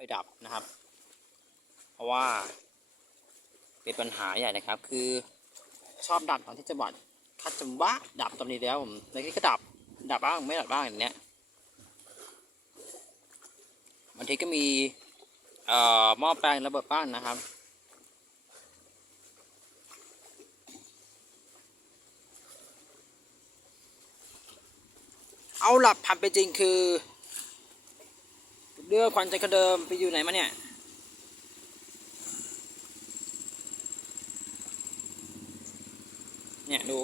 ไปดับนะครับ เพราะว่าเป็นปัญหาใหญ่นะครับ คือชอบดับตอนที่จังหวัดถ้าจังหวะดับตอนนี้แล้วผมในที่ก็ดับดับบ้างไม่ดับบ้างอย่างเนี้ยบางทีก็มีเอ่อหม้อแปลงระเบิดบ้างนะครับเอาหลับพันไปนจริงคือ เรือควันจกระเดิมไปอยู่ไหนมาเนี่ย เนี่ยดู